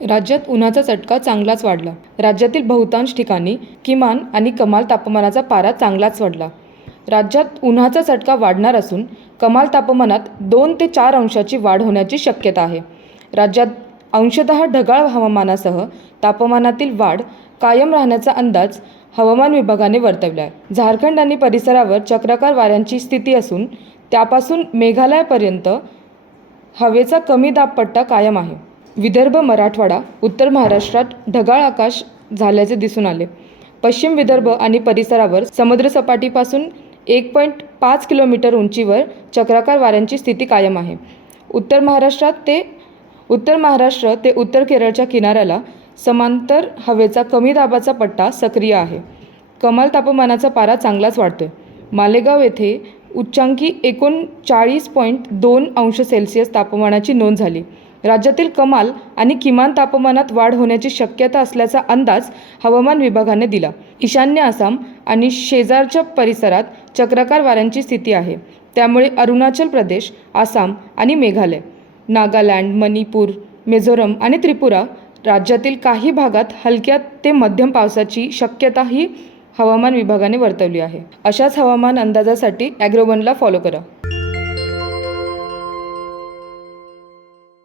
राज्यात उन्हाचा चटका चांगलाच वाढला. राज्यातील बहुतांश ठिकाणी किमान आणि कमाल तापमानाचा पारा चांगलाच वाढला. राज्यात उन्हाचा चटका वाढणार असून कमाल तापमानात दोन ते चार अंशाची वाढ होण्याची शक्यता आहे. राज्यात अंशतः ढगाळ हवामानासह तापमानातील वाढ कायम राहण्याचा अंदाज हवामान विभागाने वर्तवला आहे झारखंड आणि परिसरावर चक्राकार वाऱ्यांची स्थिती असून त्यापासून मेघालयापर्यंत हवेचा कमी दाब पट्टा कायम आहे. विदर्भ मराठवाडा उत्तर महाराष्ट्रात ढगाळ आकाश झाल्याचे दिसून आले. पश्चिम विदर्भ आणि परिसरावर समुद्रसपाटीपासून एक पॉईंट पाच किलोमीटर उंचीवर चक्राकार वाऱ्यांची स्थिती कायम आहे. उत्तर महाराष्ट्रात ते उत्तर महाराष्ट्र ते उत्तर केरळच्या किनाऱ्याला समांतर हवेचा कमी दाबाचा पट्टा सक्रिय आहे. कमाल तापमानाचा पारा चांगलाच वाढतोय. मालेगाव येथे उच्चांकी एकोणचाळीस पॉईंट दोन अंश सेल्सिअस तापमानाची नोंद झाली. राज्यातील कमाल आणि किमान तापमानात वाढ होण्याची शक्यता असल्याचा अंदाज हवामान विभागाने दिला. ईशान्य आसाम आणि शेजारच्या परिसरात चक्राकार वाऱ्यांची स्थिती आहे. त्यामुळे अरुणाचल प्रदेश आसाम आणि मेघालय नागालँड मणिपूर मिझोरम आणि त्रिपुरा राज्यातील काही भागात हलक्या ते मध्यम पावसाची शक्यताही हवामान विभागाने वर्तवली आहे. अशाच हवामान अंदाजासाठी ॲग्रोवनला फॉलो करा.